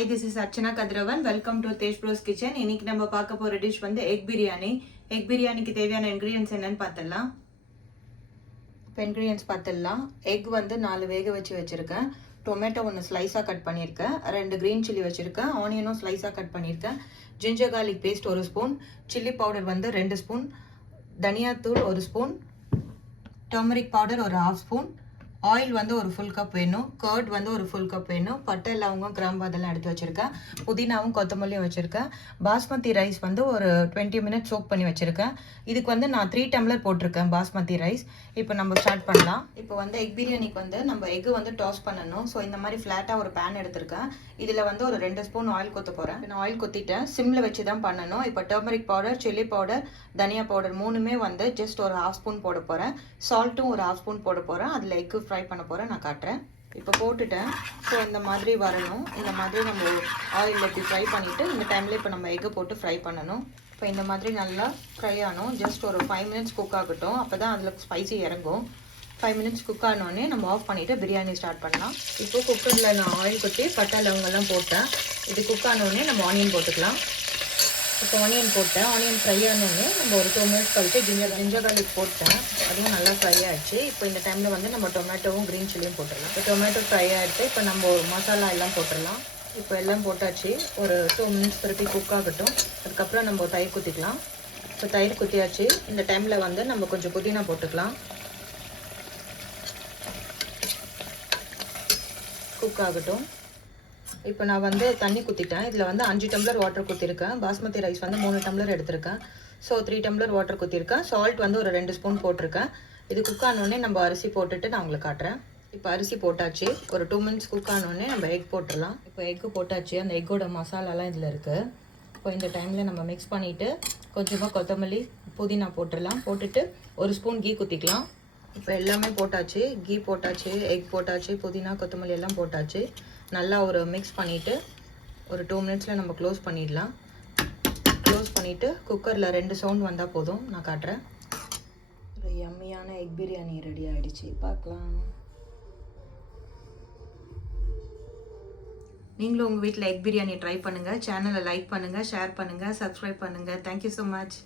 Hi, this is Archana Kadravan. Welcome to Tej Bros Kitchen. இன்னைக்கு நம்ம பார்க்க போற டிஷ் வந்து எக் பிரியாணி. எக் பிரியாணிக்கு தேவையான இன்கிரிடியன்ட்ஸ் என்னன்னு பார்த்தலாம். இப்போ இன்கிரிடியன்ட்ஸ் பார்த்தலாம். எக் வந்து 4 வேக வச்சிருக்கேன். டொமேட்டோ ஒன்று ஸ்லைஸாக கட் பண்ணியிருக்கேன். 2 க்ரீன் சில்லி வச்சுருக்கேன். ஆனியனும் ஸ்லைஸாக கட் பண்ணியிருக்கேன். Ginger garlic paste 1 spoon. Chilli powder வந்து 2 ஸ்பூன். தனியாத்தூள் 1 ஸ்பூன். டர்மரிக் பவுடர் ஒரு 1/2 ஸ்பூன். ஆயில் வந்து ஒரு ஃபுல் கப் வேணும். கர்ட் வந்து ஒரு ஃபுல் கப் வேணும். பட்டை லவங்கம் கிராம்பு அதெல்லாம் எடுத்து வச்சுருக்கேன். புதினாவும் கொத்தமல்லியும் வச்சுருக்கேன். பாஸ்மதி ரைஸ் வந்து ஒரு 20 மினிட்ஸ் சோக் பண்ணி வச்சுருக்கேன். இதுக்கு வந்து நான் 3 டம்ளர் போட்டிருக்கேன் பாஸ்மதி ரைஸ். இப்போ நம்ம ஸ்டார்ட் பண்ணலாம். இப்போ வந்து எக் பிரியாணிக்கு வந்து நம்ம எக்கு வந்து டாஸ் பண்ணணும். ஸோ இந்த மாதிரி ஃப்ளாட்டாக ஒரு பேன் எடுத்திருக்கேன். இதில் வந்து ஒரு 2 ஸ்பூன் ஆயில் கொத்த போகிறேன். நான் ஆயில் கொத்திட்டேன். சிம்மில் வச்சு தான் பண்ணணும். இப்போ டர்மரிக் பவுடர், சில்லி பவுடர், தனியா பவுடர் 3மே வந்து ஜஸ்ட் ஒரு 1/2 ஸ்பூன் போட போகிறேன். சால்ட்டும் ஒரு 1/2 ஸ்பூன் போட போகிறேன். அதில் எக்கு ஃப்ரை பண்ண போகிறேன். நான் காட்டுறேன். இப்போ போட்டுட்டேன். ஸோ இந்த மாதிரி வரணும். இந்த மாதிரி நம்ம ஆயிலில் இப்படி ஃப்ரை பண்ணிவிட்டு இந்த டைமில் இப்போ நம்ம எக்கு போட்டு ஃப்ரை பண்ணணும். இப்போ இந்த மாதிரி நல்லா ஃப்ரை ஆகணும். ஜஸ்ட் ஒரு 5 மினிட்ஸ் குக் ஆகட்டும். அப்போ தான் அதில் ஸ்பைசி இறங்கும். 5 மினிட்ஸ் குக் ஆனோடனே நம்ம ஆஃப் பண்ணிவிட்டு பிரியாணி ஸ்டார்ட் பண்ணலாம். இப்போ குக்கரில் நான் ஆயில் கொட்டி பட்டை லவங்கெல்லாம் போட்டேன். இது குக் ஆனோடனே நம்ம ஆனியன் போட்டுக்கலாம். இப்போ ஆனியன் போட்டேன். ஆனியன் ஃப்ரை ஆனோடனே நம்ம ஒரு 2 மினிட்ஸ் கழிச்சு ஜிஞ்சர் கார்லிக் போட்டேன். அதுவும் நல்லா ஃப்ரை ஆகிடுச்சு. இப்போ இந்த டைமில் வந்து நம்ம டொமேட்டோவும் க்ரீன் சில்லியும் போட்டுடலாம். இப்போ டொமேட்டோ ஃப்ரை ஆகிடுச்சு. இப்போ நம்ம மசாலா எல்லாம் போட்டுடலாம். இப்போ எல்லாம் போட்டாச்சு. ஒரு 2 மினிட்ஸ் திருப்பி குக் ஆகட்டும். அதுக்கப்புறம் நம்ம தயிர் குத்திக்கலாம். இப்போ தயிர் குத்தியாச்சு. இந்த டைமில் வந்து நம்ம கொஞ்சம் புதினா போட்டுக்கலாம். குக் ஆகட்டும். இப்போ நான் வந்து தண்ணி குத்திட்டேன். இதில் வந்து 5 டம்ளர் வாட்டர் குத்திருக்கேன். பாஸ்மதி ரைஸ் வந்து 3 டம்ளர் எடுத்திருக்கேன். ஸோ 3 டம்ளர் வாட்டர் குத்திருக்கேன். சால்ட் வந்து ஒரு 2 ஸ்பூன் போட்டிருக்கேன். இது குக் ஆனோடனே நம்ம அரிசி போட்டுட்டு நான் உங்களுக்கு காட்டுறேன். இப்போ அரிசி போட்டாச்சு. ஒரு 2 மினிட்ஸ் குக் ஆனோடனே நம்ம எக் போட்டுடலாம். இப்போ எக்கு போட்டாச்சு. அந்த எக்கோட மசாலாலாம் இதில் இருக்குது. இப்போ இந்த டைமில் நம்ம மிக்ஸ் பண்ணிவிட்டு கொஞ்சமாக கொத்தமல்லி புதினா போட்டுடலாம். போட்டுட்டு 1 ஸ்பூன் கீ குத்திக்கலாம். இப்போ எல்லாமே போட்டாச்சு. கீ போட்டாச்சு, எக் போட்டாச்சு, புதினா கொத்தமல்லி எல்லாம் போட்டாச்சு. நல்லா ஒரு மிக்ஸ் பண்ணிவிட்டு ஒரு 2 மினிட்ஸில் நம்ம க்ளோஸ் பண்ணிடலாம். க்ளோஸ் பண்ணிவிட்டு குக்கரில் 2 சவுண்ட் வந்தால் போதும். நான் காட்டுறேன். ஒரு யம்மியான எக் பிரியாணி ரெடி ஆகிடுச்சு. பார்க்கலாம். நீங்களும் உங்கள் வீட்டில் எக் பிரியாணி ட்ரை பண்ணுங்கள். சேனலை லைக் பண்ணுங்கள், ஷேர் பண்ணுங்கள், சப்ஸ்கிரைப் பண்ணுங்கள். Thank you so much.